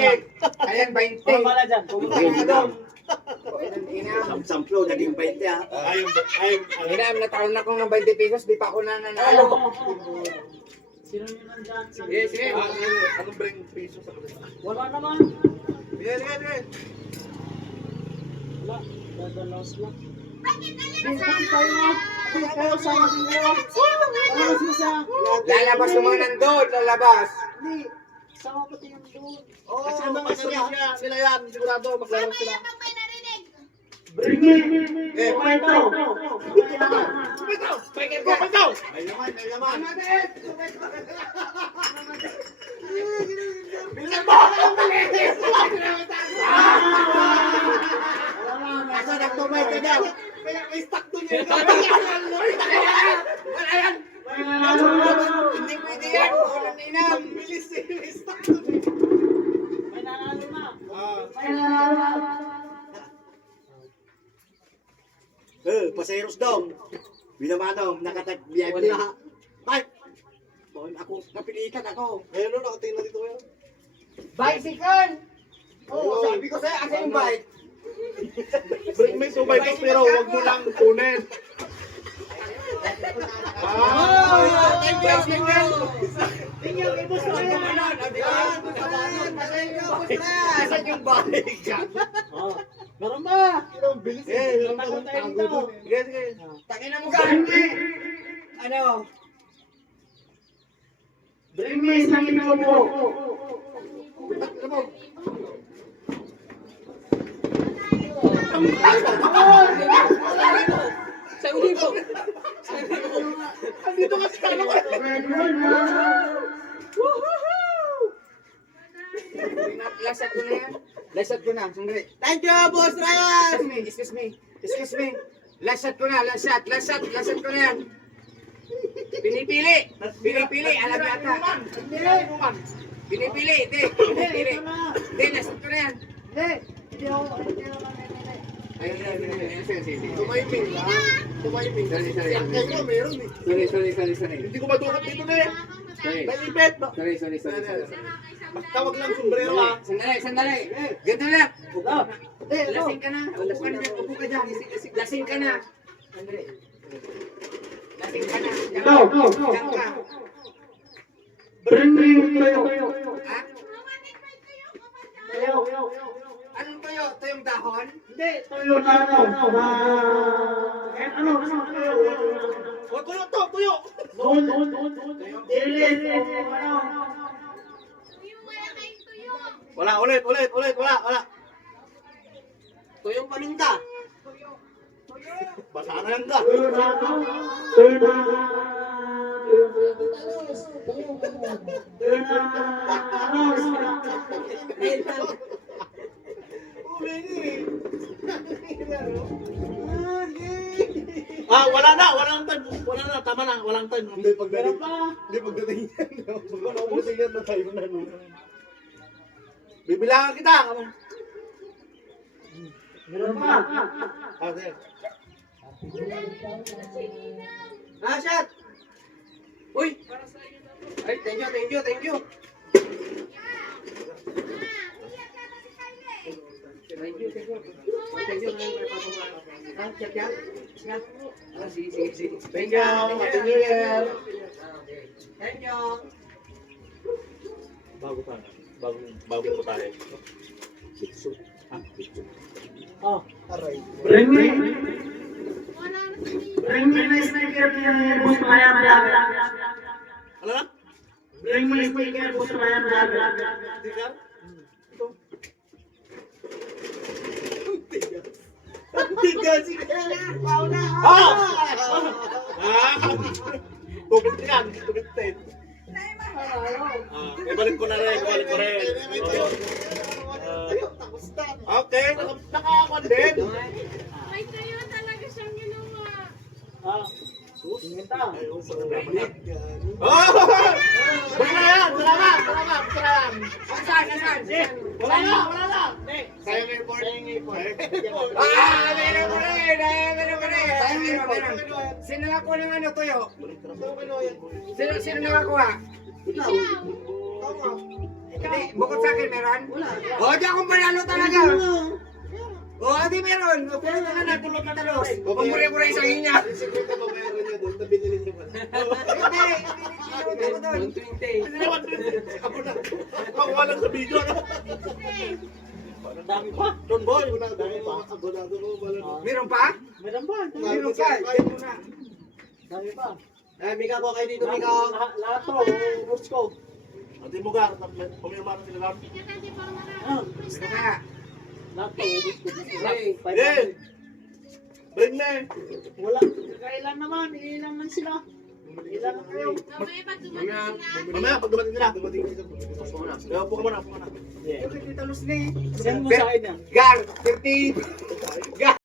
Ayan, 20. Pumala dyan. Samplo, naging 20 ha. Inam, nataon na kong ng 20 pesos, di pa ako nananalo. Sino yun nandyan? Sige, sige. Anong bring piso sa kanila? Wala naman. Sige. Wala. Dadalos lang. Bakit tayo nga? Kayo sama din kayo. Ano siya? Lalabas yung mga nandun, lalabas. Hindi. Sama pati yung doon. Oo, sila yan. Sigurado, maglalaro sila. Bring me. Eh, Ito. Pagkaw! May laman. Bilang mo! Asa nagtumay ka dyan? May stock doon yun. Wala yan! Hindi pwede yan. Walang inam. Bilis eh. May stock doon. May nanalo na. Paseros daw. Binamano, nakatag VIP. Wala. Ay! Bakit ako, napilitan ako. Ayun o, nakatingin na dito ngayon. Bicycle! Oo, sabi ko sa'yo, asa yung bike? Bring me 2 by 2 pero huwag mo lang kunin. Thank you, single! Tingnan kay Boss Ryan. Asan yung bike? Oh, meron ba? Ang bilis Eh, eh. tago tayo dito. Sige. Tangina mo ganti! Ano? Bring me sa ino mo. Sa uli ko! Andito kasi ka ano Lasat ko na yan. Lasat ko na. Sandali. Thank you, Boss Ryan! Excuse me. Lasat ko na. Lasat ko na yan. Pinipili. Alam yata. Pinipili. Hindi, lasat ko na yan. Hindi ako nangyayari. Ayun. Sige. Tumayming. Sorry. Kaya ko, meron eh. Sorry. Hindi ko madukot dito na eh. Sorry. May ipet. Sorry. Tawag lang sombrero ha. Sandali. Ganito na. Lasing ka na. Upo ka dyan. Lasing ka na. Sandali. Lasing ka na. Diyan ka. Bring me tayo. Ha? Tayo. Anong tuyo? Tuyong dahon? Hindi, tayo na ano. Ano tayo? O, tuyo. Doon. Dilis. Wala, ulit. Wala. Tuyong paminta. Basa na lang ka. Wala na, tama na, walang time. Hindi pagdating yan. Pagdating yan na tayo na. Bibilangan kita. Meron pa. Okay. Shot! Uy! Ay, thank you. Sige. Thank you. Happy New Year. Thank you. Bago po tayo. Oh. Aray. Bring me na sticker niya, Boss Ryan. Ano na? Bring me sticker, Boss Ryan. Sticker? Ito. Tigas. Tubig yan. Tubig tape. Ibalik ko rin. Okay, nakakuan din. May tayo talaga siyang ginawa. Tingin ta. Wala yan! Salamat! Saan? Wala na! Sayang airport. Meron. Sino nakakuha ng ano tuyo? Sino nakakuha? Hindi, bukod sa akin, meron? Wala. O, di akong panalo talaga. O, di meron. O, pulot na natin mga talos. Pamuri-muri sa inyo. Yung secret na babayaran niya doon, tabi nilin niyo pa. Hindi, hindi ako doon. Hindi naman, ako na. Ako walang sa video. Ang dami pa. Don Boy, dami pa. Abonado ko, wala na. Meron pa? Meron pa. Meron pa. Yan muna. Dami pa. Eh, Mika ko kayo dito, Mika. Lahat to, ubos ko. Ate mo ga, pumirma na sila lang. Ah, Ano kaya? lahat to, ubos ko. Hey. Eh! Bring na eh! Wala. Kailan naman, ilan man sila. Ilan na kayo. Mamaya pag dumating sila. Mamaya, pag dumating nila, dumating nila. Kaya upo ka muna, upo ka na. Yeah. Yung kitalos na eh. Send mo sa akin yan. Gar, 15. Gar.